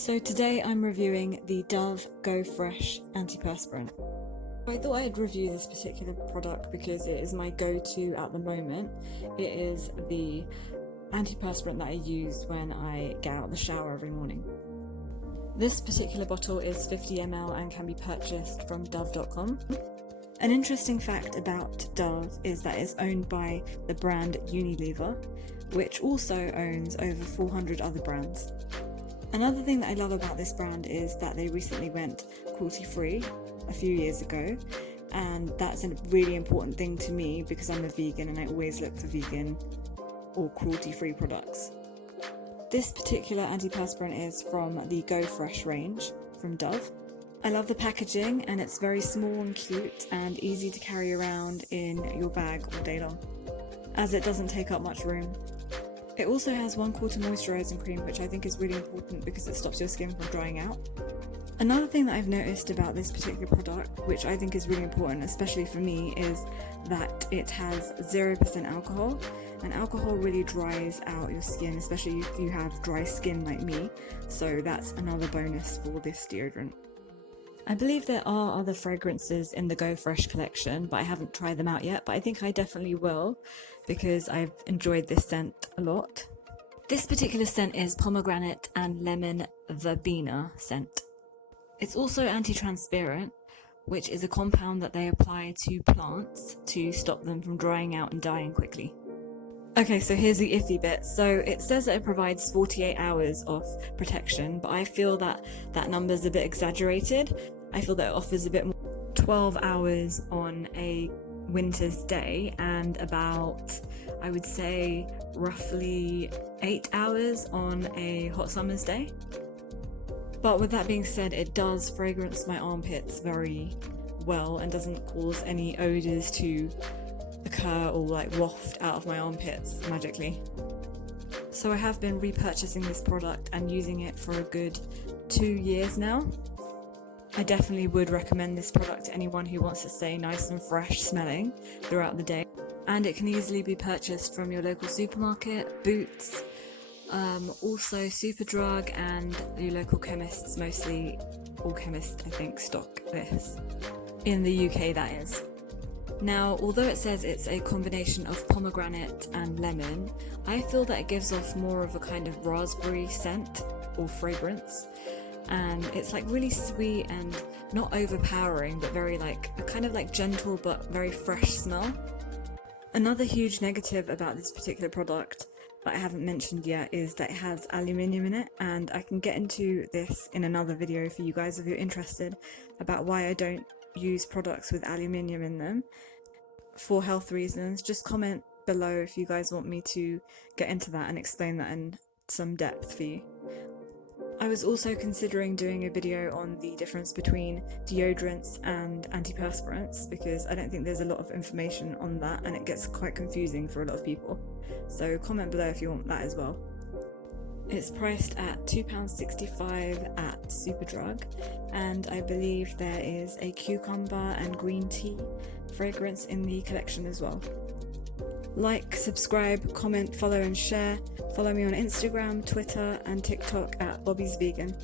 So today I'm reviewing the Dove Go Fresh Anti-Perspirant. I thought I'd review this particular product because it is my go-to at the moment. It is the antiperspirant that I use when I get out of the shower every morning. This particular bottle is 50 ml and can be purchased from dove.com. An interesting fact about Dove is that it's owned by the brand Unilever, which also owns over 400 other brands. Another thing that I love about this brand is that they recently went cruelty-free a few years ago, and that's a really important thing to me because I'm a vegan and I always look for vegan or cruelty-free products. This particular antiperspirant is from the Go Fresh range from Dove. I love the packaging, and it's very small and cute and easy to carry around in your bag all day long, as it doesn't take up much room. It also has 1/4 moisturising cream, which I think is really important because it stops your skin from drying out. Another thing that I've noticed about this particular product, which I think is really important, especially for me, is that it has 0% alcohol, and alcohol really dries out your skin, especially if you have dry skin like me, so that's another bonus for this deodorant. I believe there are other fragrances in the Go Fresh collection, but I haven't tried them out yet, but I think I definitely will because I've enjoyed this scent a lot. This particular scent is pomegranate and lemon verbena scent. It's also anti-transpirant, which is a compound that they apply to plants to stop them from drying out and dying quickly. Okay, so here's the iffy bit. So it says that it provides 48 hours of protection, but I feel that that number's a bit exaggerated. I feel that it offers a bit more. 12 hours on a winter's day and about, I would say, roughly 8 hours on a hot summer's day. But with that being said, it does fragrance my armpits very well and doesn't cause any odours to occur or like waft out of my armpits magically. So I have been repurchasing this product and using it for a good 2 years now. I definitely would recommend this product to anyone who wants to stay nice and fresh smelling throughout the day. And it can easily be purchased from your local supermarket, Boots, also Superdrug, and your local chemists. Mostly all chemists, I think, stock this. In the UK, that is. Now, although it says it's a combination of pomegranate and lemon, I feel that it gives off more of a kind of raspberry scent or fragrance, and it's like really sweet and not overpowering, but very like a kind of like gentle but very fresh smell. Another huge negative about this particular product that I haven't mentioned yet is that it has aluminium in it, and I can get into this in another video for you guys if you're interested about why I don't use products with aluminium in them for health reasons. Just comment below if you guys want me to get into that and explain that in some depth for you. I was also considering doing a video on the difference between deodorants and antiperspirants because I don't think there's a lot of information on that and it gets quite confusing for a lot of people. So comment below if you want that as well. It's priced at £2.65 at Superdrug, and I believe there is a cucumber and green tea fragrance in the collection as well. Like, subscribe, comment, follow and share. Follow me on Instagram, Twitter and TikTok at Bobby's Vegan.